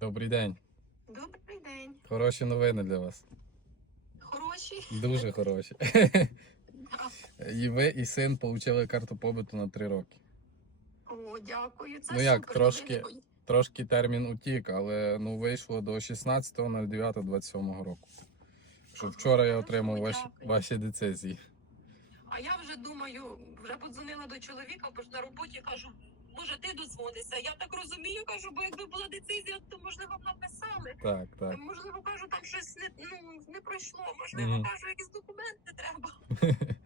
Добрий день. Добрий день. Хороші новини для вас. Хороші. Дуже хороші. І ви, і син отримали карту побиту на 3 роки. О, дякую. Це Ну як, супер. трошки- Трошки термін утік, але ну вийшло до 16.09.27 року. Що вчора я отримав ваші, ваші децизії. А я вже думаю, вже подзвонила до чоловіка, бо ж на роботі кажу, може ти дозвонишся. Я так розумію, кажу, бо якби була децизія, то можливо б написали. Так, так. Можливо, кажу, там щось не, ну, не пройшло. Можливо, Мгм. кажу, якісь документи треба.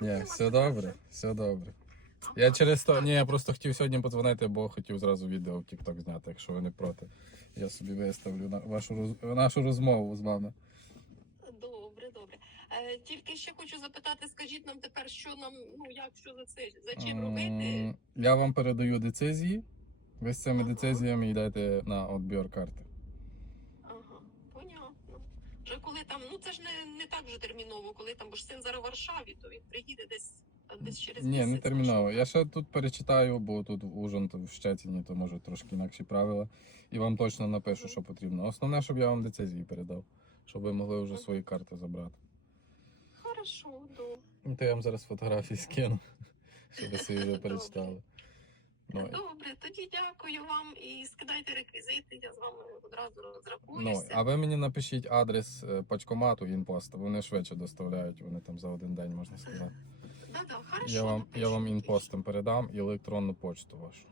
Ні, все добре, все добре. Я через то. Ні, я просто хотів сьогодні подзвонити, бо хотів зразу відео в TikTok зняти, якщо ви не проти. Я собі виставлю на вашу роз- нашу розмову з вами. Е, тільки ще хочу запитати, скажіть нам тепер, що нам, ну як, що за це, за чим робити? Я вам передаю децизії. Ви з цими Ага. децизіями йдете на відбір карти. Ага, понятно. Вже коли там, ну це ж не, не так вже терміново, коли там, бо ж син зараз в Варшаві, то він приїде десь, десь через Ні, не терміново. Я ще тут перечитаю, бо тут в Ужгород, в Щеціні, то може трошки інакші правила. І вам точно напишу, що потрібно. Основне, щоб я вам децизії передав, щоб ви могли вже свої карти забрати. Хорошо, добре. Ну, то я вам зараз фотографії скину, щоб ви собі вже перечитали. Ну, Добре, тоді дякую вам і скидайте реквізити, я з вами одразу ну, а ви мені напишіть адрес е, пачкомату інпост. Вони швидше доставляють, вони там за один день, можна сказати. Да-да, хорошо, Я вам, напишу, я вам напишу. інпостом передам і електронну почту вашу.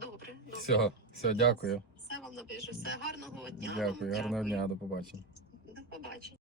Добре, добре. Все, все, дякую. Все вам напишу. Все гарного дня. вам, Дякую, гарного дня, до побачення. До побачення.